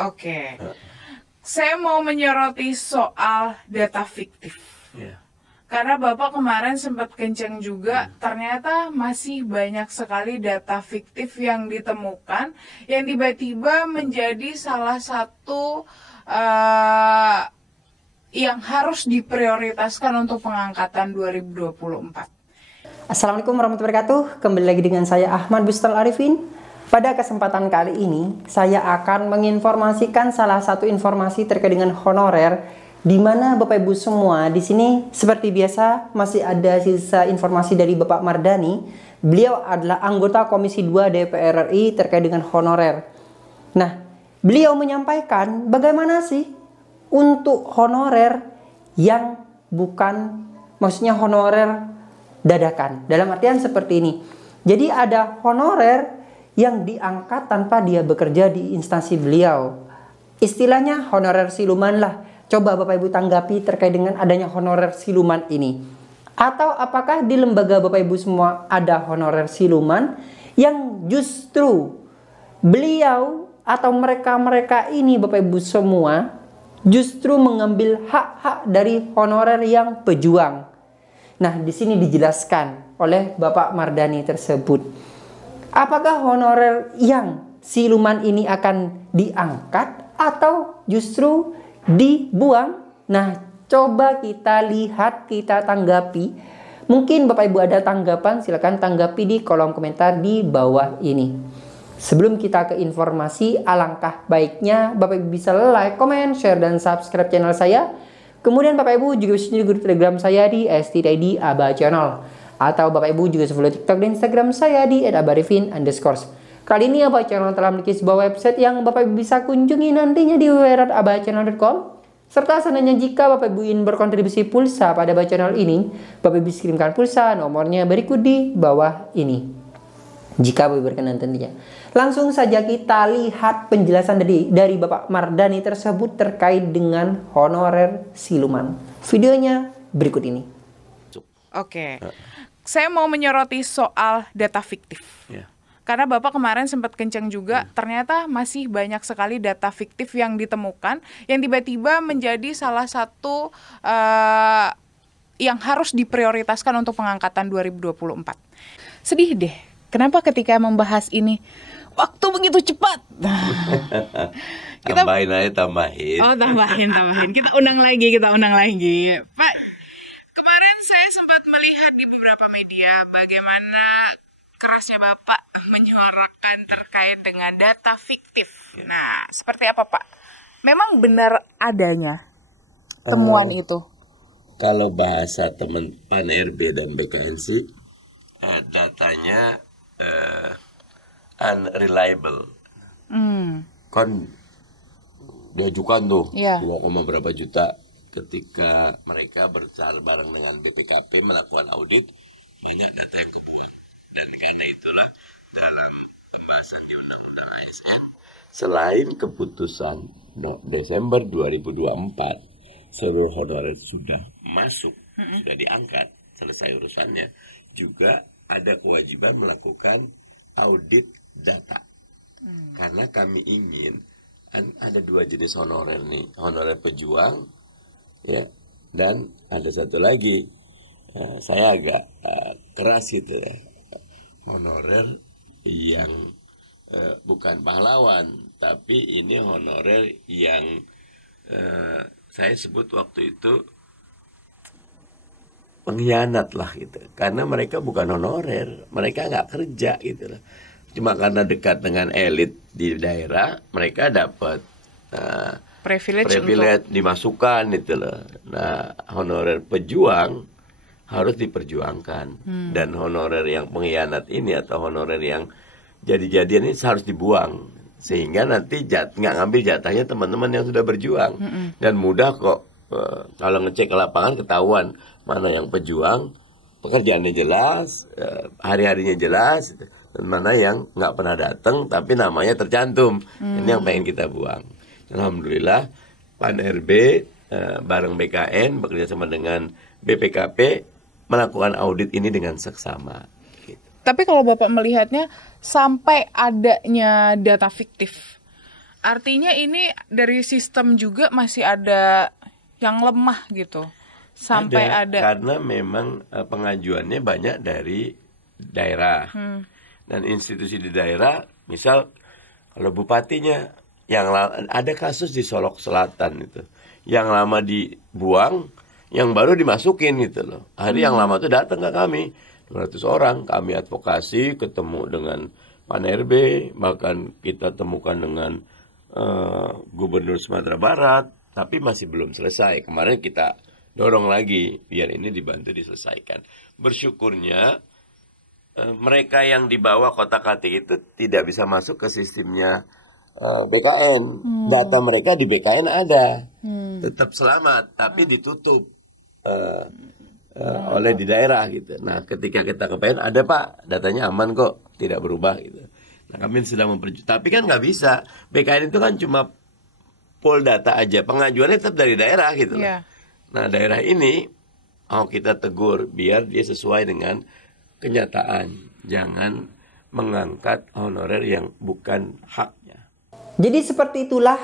Oke, saya mau menyoroti soal data fiktif. Karena Bapak kemarin sempat kenceng juga, ternyata masih banyak sekali data fiktif yang ditemukan, yang tiba-tiba menjadi salah satu yang harus diprioritaskan untuk pengangkatan 2024. Assalamualaikum warahmatullahi wabarakatuh. Kembali lagi dengan saya Ahmad Bustal Arifin. Pada kesempatan kali ini, saya akan menginformasikan salah satu informasi terkait dengan honorer, di mana Bapak Ibu semua di sini seperti biasa masih ada sisa informasi dari Bapak Mardani. Beliau adalah anggota Komisi 2 DPR RI terkait dengan honorer. Nah, beliau menyampaikan bagaimana sih untuk honorer yang bukan, maksudnya honorer dadakan. Dalam artian seperti ini. Jadi ada honorer yang diangkat tanpa dia bekerja di instansi beliau. Istilahnya honorer siluman lah. Coba Bapak Ibu tanggapi terkait dengan adanya honorer siluman ini. Atau apakah di lembaga Bapak Ibu semua ada honorer siluman yang justru beliau atau mereka-mereka ini Bapak Ibu semua justru mengambil hak-hak dari honorer yang pejuang. Nah, di sini dijelaskan oleh Bapak Mardani tersebut. Apakah honorer yang siluman ini akan diangkat atau justru dibuang? Nah, coba kita lihat, kita tanggapi. Mungkin Bapak Ibu ada tanggapan, silakan tanggapi di kolom komentar di bawah ini. Sebelum kita ke informasi, alangkah baiknya Bapak Ibu bisa like, comment, share, dan subscribe channel saya. Kemudian Bapak Ibu juga bisa di grup Telegram saya di @stid aba channel. Atau Bapak Ibu juga bisa follow TikTok dan Instagram saya di @abarifin_. Kali ini Aba Channel telah memiliki sebuah website yang Bapak Ibu bisa kunjungi nantinya di www.abachannel.com. Serta seandainya jika Bapak Ibu ingin berkontribusi pulsa pada Aba Channel ini, Bapak Ibu bisa kirimkan pulsa, nomornya berikut di bawah ini. Jika Bapak Ibu berkenan tentunya. Langsung saja kita lihat penjelasan dari Bapak Mardani tersebut terkait dengan honorer siluman. Videonya berikut ini. Oke. Saya mau menyoroti soal data fiktif. Karena Bapak kemarin sempat kenceng juga, ternyata masih banyak sekali data fiktif yang ditemukan, yang tiba-tiba menjadi salah satu yang harus diprioritaskan untuk pengangkatan 2024. Sedih deh, kenapa ketika membahas ini, waktu begitu cepat. Tambahin aja, tambahin. Oh, tambahin. Kita undang lagi. Pak, kemarin saya sempat melihat di beberapa media bagaimana kerasnya Bapak menyuarakan terkait dengan data fiktif. Nah, seperti apa Pak? Memang benar adanya temuan itu? Kalau bahasa teman PAN-RB dan BKN sih, datanya unreliable. Kan diajukan tuh 2, berapa juta. Ketika mereka berbicara bareng dengan BPKP melakukan audit, banyak data yang kebuang. Dan karena itulah dalam pembahasan di Undang-Undang ASN, selain keputusan Desember 2024, seluruh honorer sudah masuk, sudah diangkat, selesai urusannya, juga ada kewajiban melakukan audit data. Karena kami ingin, ada 2 jenis honorer nih, honorer pejuang, ya, dan ada satu lagi, saya agak keras gitu ya, honorer yang bukan pahlawan, tapi ini honorer yang saya sebut waktu itu pengkhianat lah gitu, karena mereka bukan honorer, mereka nggak kerja gitu lah, cuma karena dekat dengan elit di daerah, mereka dapat privilege dimasukkan gitu loh. Nah, honorer pejuang harus diperjuangkan. Dan honorer yang pengkhianat ini atau honorer yang jadi-jadian ini harus dibuang. Sehingga nanti nggak ngambil jatahnya teman-teman yang sudah berjuang. Dan mudah kok, kalau ngecek ke lapangan ketahuan mana yang pejuang, pekerjaannya jelas, hari-harinya jelas, dan mana yang nggak pernah datang tapi namanya tercantum. Ini yang pengen kita buang. Alhamdulillah PAN-RB bareng BKN bekerja sama dengan BPKP melakukan audit ini dengan seksama. Gitu. Tapi kalau Bapak melihatnya sampai adanya data fiktif, artinya ini dari sistem juga masih ada yang lemah gitu. Sampai ada. Karena memang pengajuannya banyak dari daerah. Dan institusi di daerah, misal kalau bupatinya yang ada kasus di Solok Selatan itu, yang lama dibuang, yang baru dimasukin gitu loh. Hari yang lama itu datang ke kami 200 orang, kami advokasi, ketemu dengan Pan RB, bahkan kita temukan dengan Gubernur Sumatera Barat, tapi masih belum selesai. Kemarin kita dorong lagi biar ini dibantu diselesaikan. Bersyukurnya mereka yang di bawah kotak-katik itu tidak bisa masuk ke sistemnya BKN. Data mereka di BKN ada, tetap selamat, tapi ditutup oleh di daerah gitu. Nah, ketika kita ke PN ada Pak, datanya aman kok, tidak berubah gitu. Nah, kami sedang tapi kan nggak bisa. BKN itu kan cuma pool data aja, pengajuannya tetap dari daerah gitu. Yeah. Nah, daerah ini mau kita tegur biar dia sesuai dengan kenyataan. Jangan mengangkat honorer yang bukan haknya. Jadi seperti itulah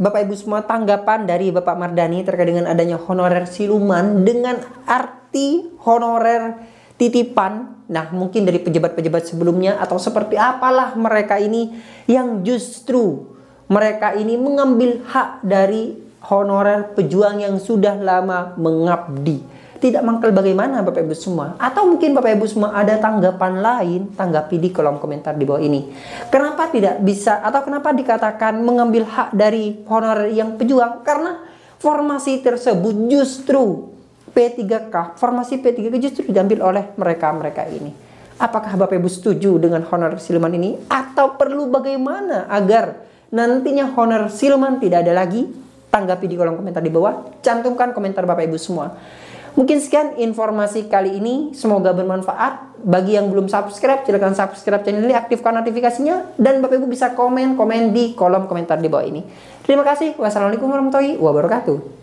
Bapak Ibu semua tanggapan dari Bapak Mardhani terkait dengan adanya honorer siluman dengan arti honorer titipan. Nah, mungkin dari pejabat-pejabat sebelumnya atau seperti apalah mereka ini yang justru mereka ini mengambil hak dari honorer pejuang yang sudah lama mengabdi. Tidak mangkel bagaimana Bapak Ibu semua? Atau mungkin Bapak Ibu semua ada tanggapan lain, tanggapi di kolom komentar di bawah ini. Kenapa tidak bisa atau kenapa dikatakan mengambil hak dari honorer yang pejuang? Karena formasi tersebut justru P3K, formasi P3K justru diambil oleh mereka-mereka ini. Apakah Bapak Ibu setuju dengan honorer siluman ini? Atau perlu bagaimana agar nantinya honorer siluman tidak ada lagi? Tanggapi di kolom komentar di bawah, cantumkan komentar Bapak Ibu semua. Mungkin sekian informasi kali ini, semoga bermanfaat. Bagi yang belum subscribe, silakan subscribe channel ini, aktifkan notifikasinya, dan Bapak Ibu bisa komen di kolom komentar di bawah ini. Terima kasih. Wassalamualaikum warahmatullahi wabarakatuh.